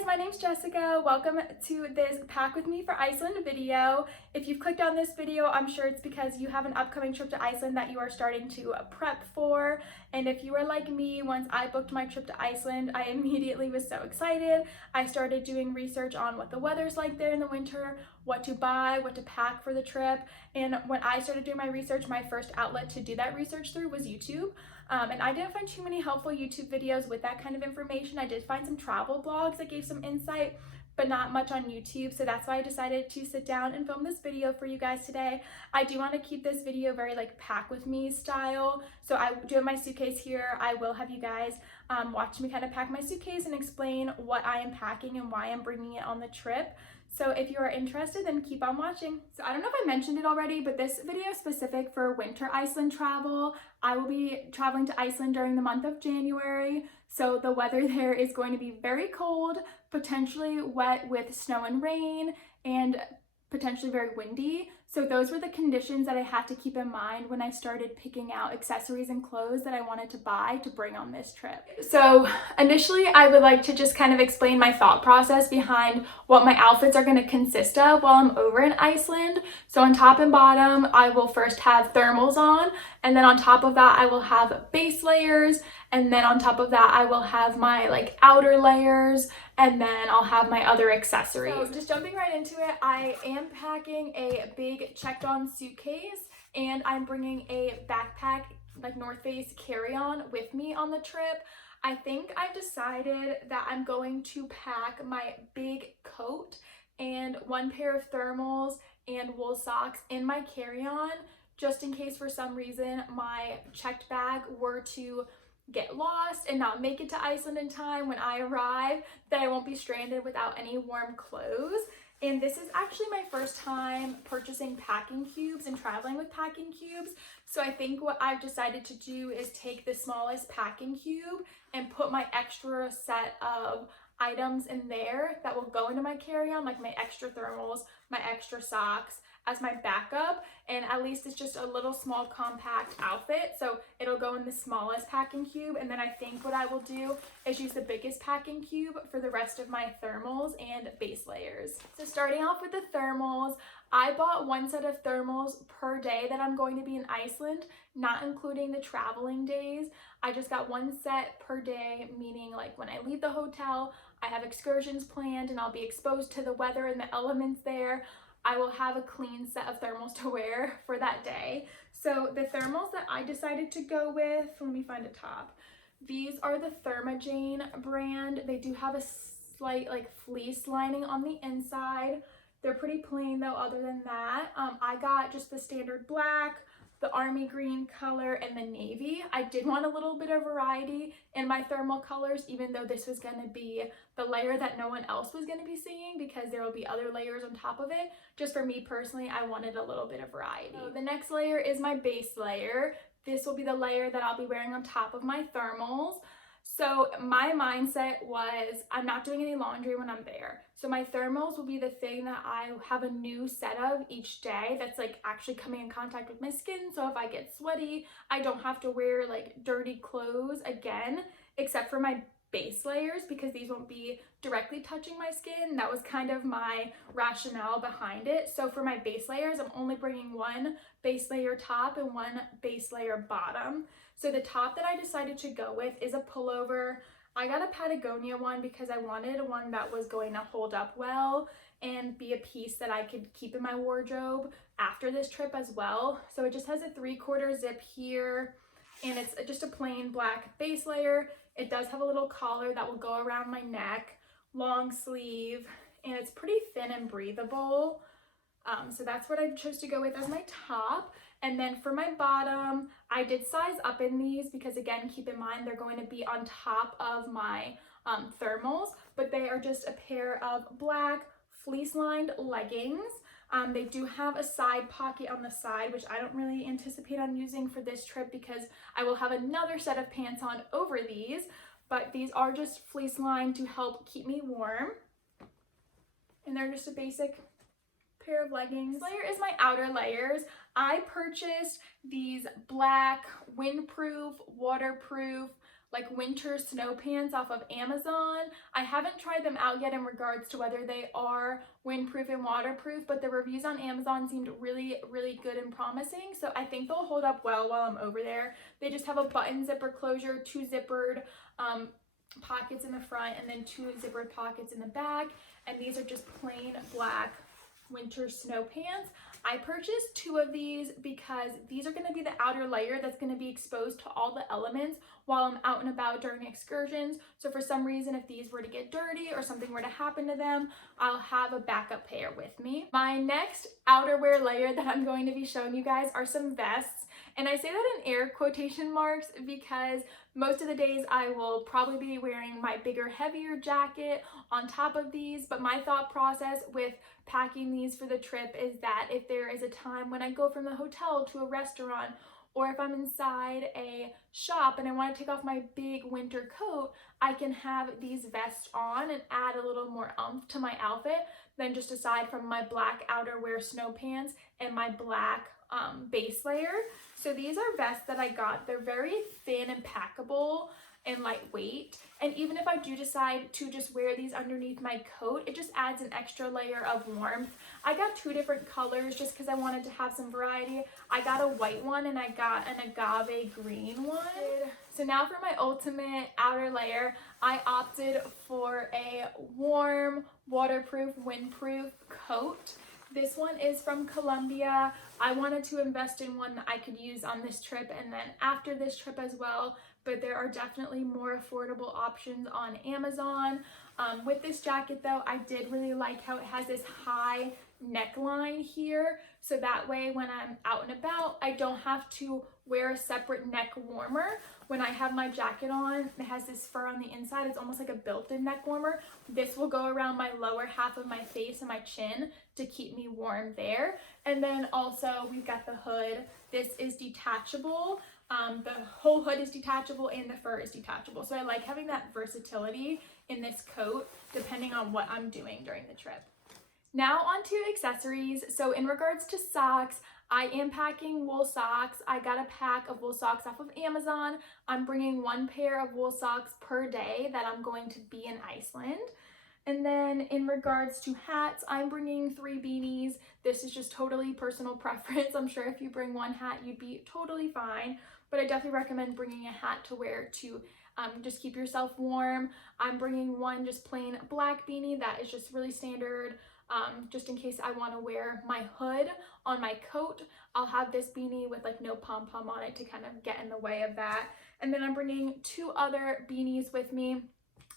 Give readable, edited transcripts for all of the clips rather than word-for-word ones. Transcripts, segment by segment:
guys, my name's Jessica. Welcome to this Pack With Me for Iceland video. If you've clicked on this video, I'm sure it's because you have an upcoming trip to Iceland that you are starting to prep for. And if you are like me, once I booked my trip to Iceland, I immediately was so excited. I started doing research on what the weather's like there in the winter, what to buy, what to pack for the trip. And when I started doing my research, my first outlet to do that research through was YouTube. And I didn't find too many helpful YouTube videos with that kind of information. I did find some travel blogs that gave some insight, but not much on YouTube. So that's why I decided to sit down and film this video for you guys today. I do want to keep this video very like pack with me style. So I do have my suitcase here. I will have you guys watch me kind of pack my suitcase and explain what I am packing and why I'm bringing it on the trip. So if you are interested, then keep on watching. So I don't know if I mentioned it already, but this video is specific for winter Iceland travel. I will be traveling to Iceland during the month of January. So the weather there is going to be very cold, potentially wet with snow and rain, and potentially very windy. So those were the conditions that I had to keep in mind when I started picking out accessories and clothes that I wanted to buy to bring on this trip. So initially I would like to just kind of explain my thought process behind what my outfits are going to consist of while I'm over in Iceland. So on top and bottom, I will first have thermals on, and then on top of that I will have base layers, and then on top of that I will have my like outer layers, and then I'll have my other accessories. So just jumping right into it, I am packing a big checked on suitcase, and I'm bringing a backpack, like North Face carry-on with me on the trip. I think I've decided that I'm going to pack my big coat and one pair of thermals and wool socks in my carry-on, just in case for some reason my checked bag were to get lost and not make it to Iceland in time when I arrive, that I won't be stranded without any warm clothes. And this is actually my first time purchasing packing cubes and traveling with packing cubes. So I think what I've decided to do is take the smallest packing cube and put my extra set of items in there that will go into my carry-on, like my extra thermals, my extra socks, as my backup, and at least it's just a little small compact outfit, so it'll go in the smallest packing cube. And then I think what I will do is use the biggest packing cube for the rest of my thermals and base layers. So starting off with the thermals, I bought one set of thermals per day that I'm going to be in Iceland, not including the traveling days. I just got one set per day, meaning like when I leave the hotel, I have excursions planned and I'll be exposed to the weather and the elements there. I will have a clean set of thermals to wear for that day. So the thermals that I decided to go with, let me find a top. These are the Thermajane brand. They do have a slight like fleece lining on the inside. They're pretty plain though other than that. I got just the standard black, the army green color, and the navy. I did want a little bit of variety in my thermal colors, even though this was going to be the layer that no one else was going to be seeing, because there will be other layers on top of it. Just for me personally, I wanted a little bit of variety. So the next layer is my base layer. This will be the layer that I'll be wearing on top of my thermals. So my mindset was, I'm not doing any laundry when I'm there. So my thermals will be the thing that I have a new set of each day that's like actually coming in contact with my skin. So if I get sweaty, I don't have to wear like dirty clothes again, except for my base layers, because these won't be directly touching my skin. That was kind of my rationale behind it. So for my base layers, I'm only bringing one base layer top and one base layer bottom. So the top that I decided to go with is a pullover. I got a Patagonia one because I wanted one that was going to hold up well and be a piece that I could keep in my wardrobe after this trip as well. So it just has a 3/4 zip here, and it's just a plain black base layer. It does have a little collar that will go around my neck, long sleeve, and it's pretty thin and breathable. So that's what I chose to go with as my top. And then for my bottom, I did size up in these because, again, keep in mind they're going to be on top of my thermals, but they are just a pair of black fleece-lined leggings. They do have a side pocket on the side, which I don't really anticipate on using for this trip because I will have another set of pants on over these, but these are just fleece-lined to help keep me warm. And they're just a basic pair of leggings. This layer is my outer layers. I purchased these black, windproof, waterproof, like winter snow pants off of Amazon. I haven't tried them out yet in regards to whether they are windproof and waterproof, but the reviews on Amazon seemed really, really good and promising. So I think they'll hold up well while I'm over there. They just have a button zipper closure, 2 zippered pockets in the front, and then 2 zippered pockets in the back. And these are just plain black winter snow pants. I purchased 2 of these because these are going to be the outer layer that's going to be exposed to all the elements while I'm out and about during excursions. So for some reason, if these were to get dirty or something were to happen to them, I'll have a backup pair with me. My next outerwear layer that I'm going to be showing you guys are some vests. And I say that in air quotation marks because most of the days I will probably be wearing my bigger, heavier jacket on top of these, but my thought process with packing these for the trip is that if there is a time when I go from the hotel to a restaurant, or if I'm inside a shop and I want to take off my big winter coat, I can have these vests on and add a little more oomph to my outfit than just aside from my black outerwear snow pants and my black base layer. So these are vests that I got. They're very thin and packable and lightweight. And even if I do decide to just wear these underneath my coat, it just adds an extra layer of warmth. I got 2 different colors just because I wanted to have some variety. I got a white one and I got an agave green one. So now for my ultimate outer layer, I opted for a warm, waterproof, windproof coat. This one is from Colombia. I wanted to invest in one that I could use on this trip and then after this trip as well, but there are definitely more affordable options on Amazon. With this jacket though, I did really like how it has this high neckline here, so that way when I'm out and about, I don't have to wear a separate neck warmer. When I have my jacket on, it has this fur on the inside. It's almost like a built-in neck warmer. This will go around my lower half of my face and my chin to keep me warm there. And then also we've got the hood. This is detachable. The whole hood is detachable and the fur is detachable. So I like having that versatility in this coat depending on what I'm doing during the trip. Now on to accessories. So in regards to socks, I am packing wool socks. I got a pack of wool socks off of Amazon. I'm bringing 1 pair of wool socks per day that I'm going to be in Iceland. And then in regards to hats, I'm bringing 3 beanies. This is just totally personal preference. I'm sure if you bring 1 hat, you'd be totally fine. But I definitely recommend bringing a hat to wear to just keep yourself warm. I'm bringing 1 just plain black beanie that is just really standard. Just in case I want to wear my hood on my coat, I'll have this beanie with like no pom-pom on it to kind of get in the way of that. And then I'm bringing 2 other beanies with me.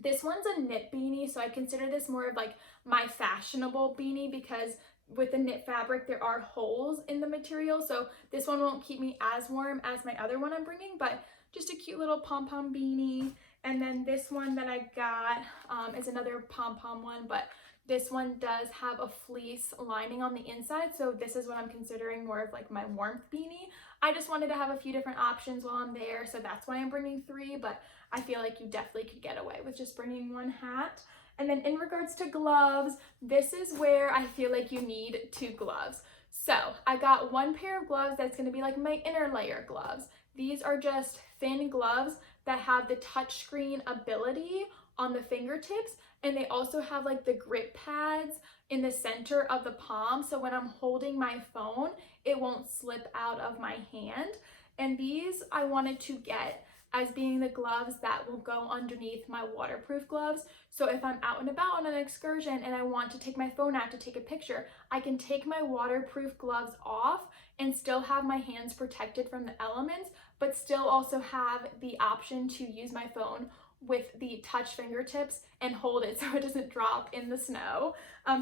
This one's a knit beanie, so I consider this more of like my fashionable beanie because with the knit fabric, there are holes in the material. So this one won't keep me as warm as my other one I'm bringing, but just a cute little pom-pom beanie. And then this one that I got is another pom-pom one, but this one does have a fleece lining on the inside, so this is what I'm considering more of like my warmth beanie. I just wanted to have a few different options while I'm there, so that's why I'm bringing 3, but I feel like you definitely could get away with just bringing 1 hat. And then in regards to gloves, this is where I feel like you need 2 gloves. So I got 1 pair of gloves that's going to be like my inner layer gloves. These are just thin gloves that have the touchscreen ability on the fingertips, and they also have like the grip pads in the center of the palm, so when I'm holding my phone, it won't slip out of my hand. And these I wanted to get as being the gloves that will go underneath my waterproof gloves. So if I'm out and about on an excursion and I want to take my phone out to take a picture, I can take my waterproof gloves off and still have my hands protected from the elements, but still also have the option to use my phone with the touch fingertips and hold it so it doesn't drop in the snow.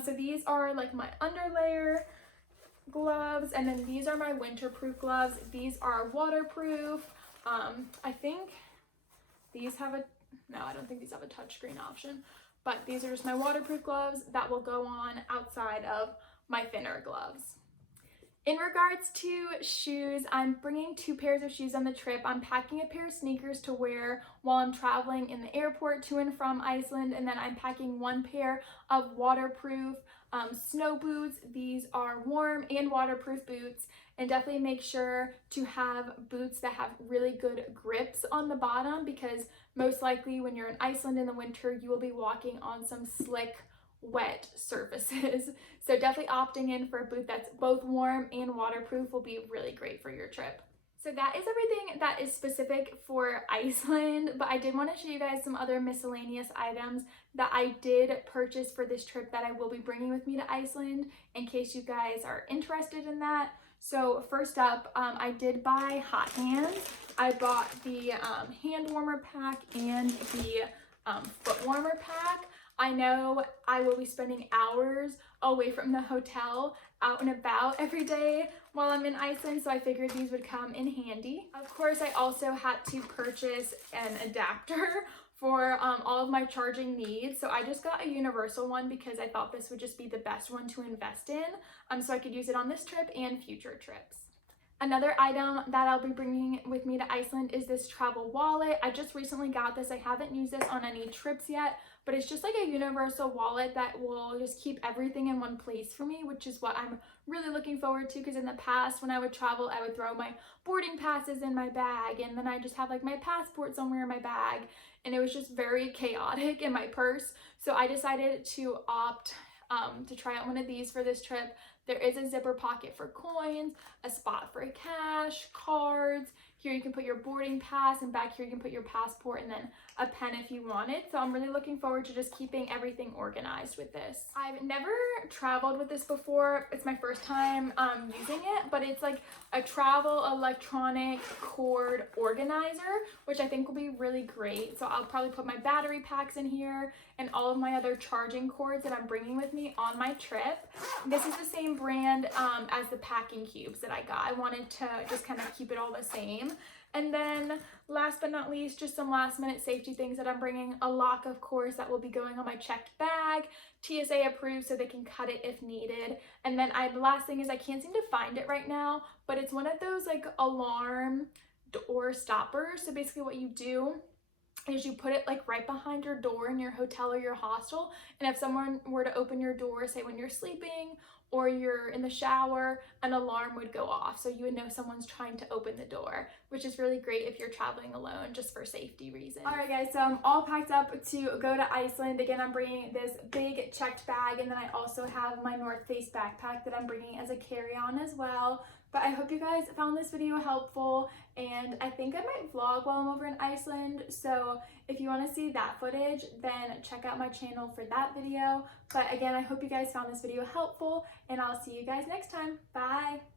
So these are like my underlayer gloves, and then these are my winterproof gloves. These are waterproof. I think these have no, I don't think these have a touchscreen option, but these are just my waterproof gloves that will go on outside of my thinner gloves. In regards to shoes, I'm bringing 2 pairs of shoes on the trip. I'm packing a pair of sneakers to wear while I'm traveling in the airport to and from Iceland, and then I'm packing 1 pair of waterproof snow boots. These are warm and waterproof boots, and definitely make sure to have boots that have really good grips on the bottom, because most likely when you're in Iceland in the winter, you will be walking on some slick, wet surfaces. So definitely opting in for a boot that's both warm and waterproof will be really great for your trip. So that is everything that is specific for Iceland, but I did want to show you guys some other miscellaneous items that I did purchase for this trip that I will be bringing with me to Iceland in case you guys are interested in that. So first up, I did buy hot hands. I bought the hand warmer pack and the foot warmer pack. I know I will be spending hours away from the hotel out and about every day while I'm in Iceland, so I figured these would come in handy. Of course, I also had to purchase an adapter for all of my charging needs, so I just got a universal one because I thought this would just be the best one to invest in, so I could use it on this trip and future trips. Another item that I'll be bringing with me to Iceland is this travel wallet. I just recently got this. I haven't used this on any trips yet, but it's just like a universal wallet that will just keep everything in one place for me, which is what I'm really looking forward to, because in the past when I would travel, I would throw my boarding passes in my bag, and then I just have like my passport somewhere in my bag, and it was just very chaotic in my purse. So I decided to opt to try out one of these for this trip. There is a zipper pocket for coins, a spot for cash, cards. Here you can put your boarding pass, and back here you can put your passport, and then a pen if you want it. So I'm really looking forward to just keeping everything organized with this. I've never traveled with this before. It's my first time using it, but it's like a travel electronic cord organizer, which I think will be really great. So I'll probably put my battery packs in here and all of my other charging cords that I'm bringing with me on my trip. This is the same brand as the packing cubes that I got. I wanted to just kind of keep it all the same. And then last but not least, just some last minute safety things that I'm bringing. A lock, of course, that will be going on my checked bag, TSA approved so they can cut it if needed. And then the last thing is, I can't seem to find it right now, but it's one of those like alarm door stoppers. So basically what you do is you put it like right behind your door in your hotel or your hostel, and if someone were to open your door, say when you're sleeping or you're in the shower, an alarm would go off, so you would know someone's trying to open the door, which is really great if you're traveling alone, just for safety reasons. All right guys, so I'm all packed up to go to Iceland. Again, I'm bringing this big checked bag, and then I also have my North Face backpack that I'm bringing as a carry-on as well. But I hope you guys found this video helpful, and I think I might vlog while I'm over in Iceland, so if you want to see that footage, then check out my channel for that video. But again, I hope you guys found this video helpful, and I'll see you guys next time. Bye!